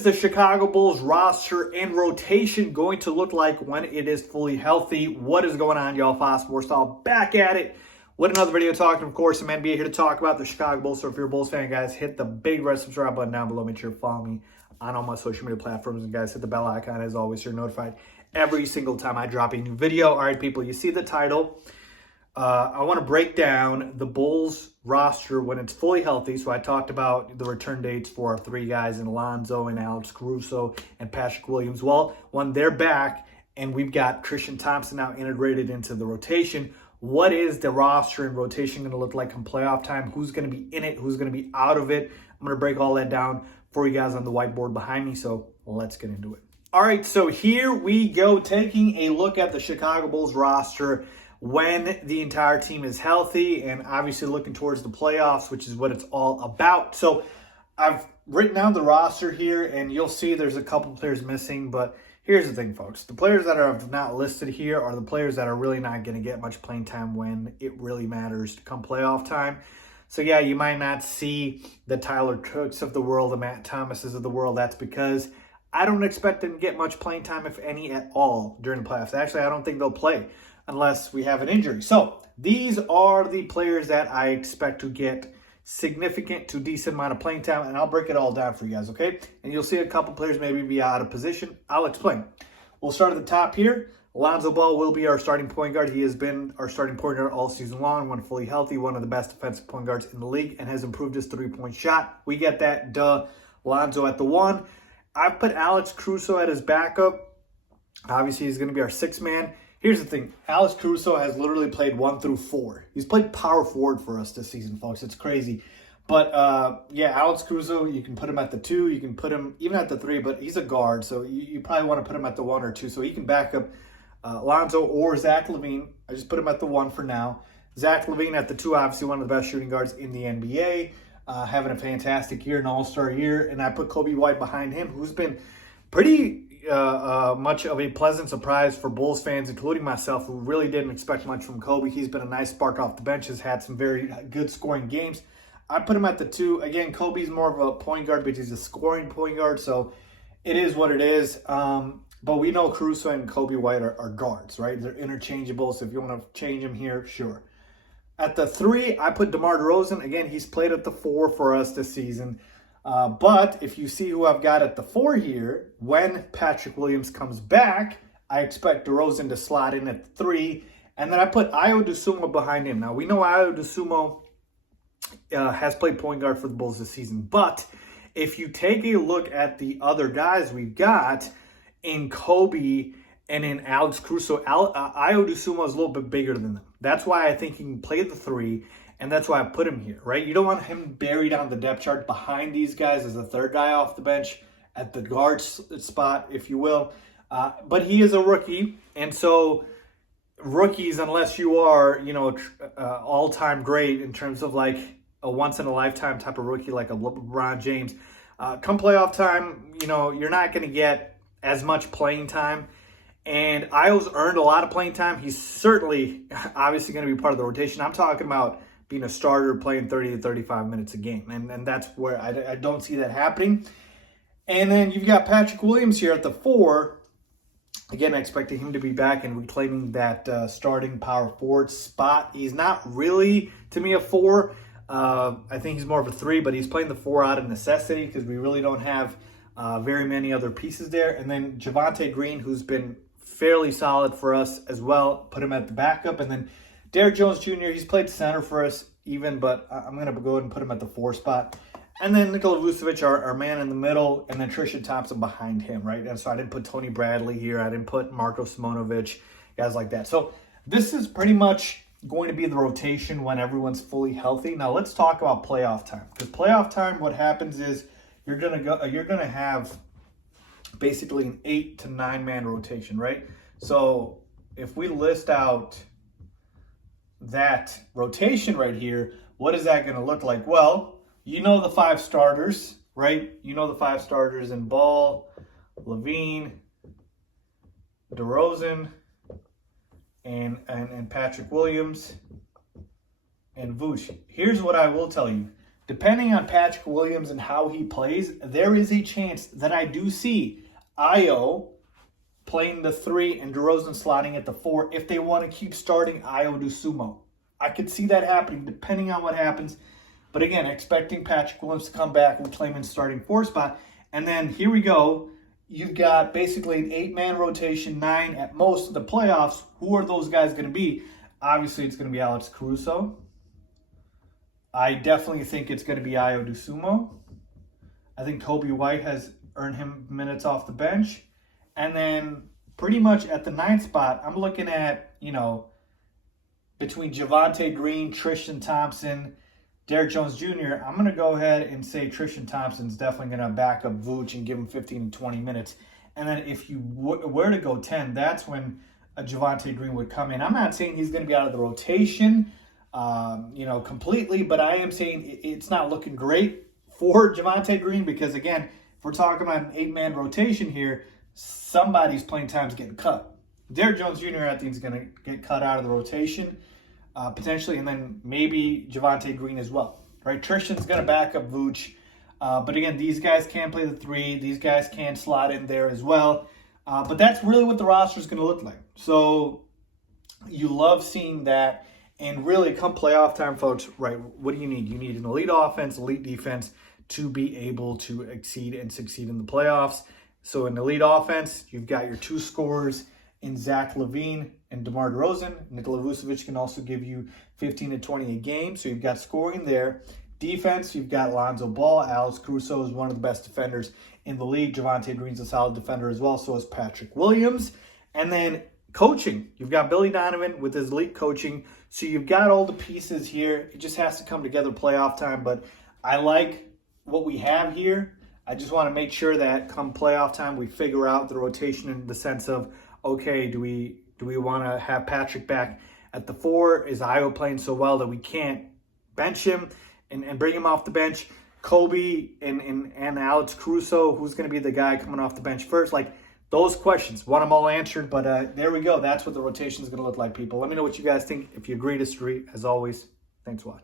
is the Chicago Bulls roster and rotation going to look like when it is fully healthy? What is going on, y'all? Faiz Sports Style back at it with another video talking, of course, some NBA here to talk about the Chicago Bulls. So if you're a Bulls fan, guys, hit the big red subscribe button down below. Make sure to follow me on all my social media platforms. And guys, hit the bell icon as always. You're notified every single time I drop a new video. All right, people, you see the title. I want to break down the Bulls roster when it's fully healthy. So I talked about the return dates for our three guys, in Alonzo and Alex Caruso and Patrick Williams. Well, when they're back and we've got Tristan Thompson now integrated into the rotation, what is the roster and rotation going to look like come playoff time? Who's going to be in it? Who's going to be out of it? I'm going to break all that down for you guys on the whiteboard behind me. So let's get into it. All right, so here we go, taking a look at the Chicago Bulls roster when the entire team is healthy, and obviously looking towards the playoffs, which is what it's all about. So I've written down the roster here, and you'll see there's a couple players missing, but here's the thing, folks. The players that are not listed here are the players that are really not going to get much playing time when it really matters come playoff time. So yeah, you might not see the Tyler Cooks of the world, the Matt Thomases of the world. That's because I don't expect them to get much playing time, if any at all, during the playoffs. Actually, I don't think they'll play unless we have an injury. So these are the players that I expect to get significant to decent amount of playing time, and I'll break it all down for you guys, okay? And you'll see a couple players maybe be out of position. I'll explain. We'll start at the top here. Alonzo Ball will be our starting point guard. He has been our starting point guard all season long, when fully healthy, one of the best defensive point guards in the league, and has improved his three-point shot. We get that, duh. Alonzo at the one. I've put Alex Caruso at his backup. Obviously, he's going to be our sixth man. Here's the thing. Alex Caruso has literally played 1 through 4. He's played power forward for us this season, folks. It's crazy. But, yeah, Alex Caruso, you can put him at the 2. You can put him even at the 3, but he's a guard, so you probably want to put him at the 1 or 2. So he can back up Alonzo or Zach LaVine. I just put him at the 1 for now. Zach LaVine at the 2, obviously one of the best shooting guards in the NBA. Having a fantastic year, an all-star year. And I put Kobe White behind him, who's been pretty much of a pleasant surprise for Bulls fans, including myself, who really didn't expect much from Kobe. He's been a nice spark off the bench, has had some very good scoring games. I put him at the 2. Again, Kobe's more of a point guard, but he's a scoring point guard, so it is what it is. But we know Caruso and Kobe White are guards, right? They're interchangeable, so if you want to change them here, sure. At the 3, I put DeMar DeRozan. Again, he's played at the 4 for us this season. But if you see who I've got at the 4 here, when Patrick Williams comes back, I expect DeRozan to slot in at the 3. And then I put Ayo Dosunmu behind him. Now, we know Ayo Dosunmu has played point guard for the Bulls this season. But if you take a look at the other guys we've got in Kobe and in Alex Caruso, Ayo Dosunmu is a little bit bigger than them. That's why I think he can play the 3. And that's why I put him here, right? You don't want him buried on the depth chart behind these guys as the 3rd guy off the bench at the guard spot, if you will. But he is a rookie. And so rookies, unless you are, all-time great in terms of like a once-in-a-lifetime type of rookie like a LeBron James, come playoff time, you're not going to get as much playing time. And Ayo's earned a lot of playing time. He's certainly, obviously, going to be part of the rotation. I'm talking about being a starter, playing 30 to 35 minutes a game. And that's where I don't see that happening. And then you've got Patrick Williams here at the 4. Again, expecting him to be back and reclaiming that starting power forward spot. He's not really, to me, a 4. I think he's more of a 3, but he's playing the 4 out of necessity because we really don't have very many other pieces there. And then Javonte Green, who's been fairly solid for us as well, put him at the backup. And then Derrick Jones Jr., he's played center for us even, but I'm going to go ahead and put him at the 4 spot. And then Nikola Vucevic, our man in the middle, and then Tristan Thompson behind him, right? And so I didn't put Tony Bradley here. I didn't put Marko Simonovic, guys like that. So this is pretty much going to be the rotation when everyone's fully healthy. Now let's talk about playoff time. Because playoff time, what happens is you're going to have basically an 8 to 9 man rotation, right? So if we list out that rotation right here, what is that going to look like? Well, you know the 5 starters, right? You know the 5 starters in Ball, LaVine, DeRozan, and Patrick Williams, and Vooch. Here's what I will tell you. depending on Patrick Williams and how he plays, there is a chance that I do see Io playing the 3 and DeRozan slotting at the 4 if they want to keep starting Io DeSumo. I could see that happening depending on what happens. But again, expecting Patrick Williams to come back with Clayman starting 4 spot. And then here we go. You've got basically an 8-man rotation, 9 at most of the playoffs. Who are those guys going to be? Obviously, it's going to be Alex Caruso. I definitely think it's going to be Io DeSumo. I think Kobe White has earned him minutes off the bench. And then pretty much at the 9th spot, I'm looking at, between Javonte Green, Tristan Thompson, Derrick Jones Jr., I'm going to go ahead and say Tristan Thompson's definitely going to back up Vooch and give him 15 to 20 minutes. And then if you were to go 10, that's when Javonte Green would come in. I'm not saying he's going to be out of the rotation, completely, but I am saying it's not looking great for Javonte Green because, again, if we're talking about an 8-man rotation here, somebody's playing time's getting cut. Derrick Jones Jr., I think, is going to get cut out of the rotation. Potentially, and then maybe Javonte Green as well, right? Tristan's going to back up Vooch. But again, these guys can play the 3. These guys can slot in there as well. But that's really what the roster is going to look like. So you love seeing that. And really, come playoff time, folks, right, what do you need? You need an elite offense, elite defense to be able to exceed and succeed in the playoffs. So an elite offense, you've got your 2 scorers in Zach LaVine and DeMar DeRozan. Nikola Vucevic can also give you 15 to 20 a game. So you've got scoring there. Defense, you've got Lonzo Ball. Alex Caruso is one of the best defenders in the league. Javonte Green's a solid defender as well. So is Patrick Williams. And then coaching, you've got Billy Donovan with his elite coaching. So you've got all the pieces here. It just has to come together playoff time. But I like what we have here. I just want to make sure that come playoff time, we figure out the rotation in the sense of, okay, do we want to have Patrick back at the 4? Is Io playing so well that we can't bench him and bring him off the bench? Kobe and Alex Caruso, who's going to be the guy coming off the bench first? Like, those questions, want them all answered. But there we go. That's what the rotation is going to look like, people. Let me know what you guys think. If you agree, disagree. As always, thanks for watching.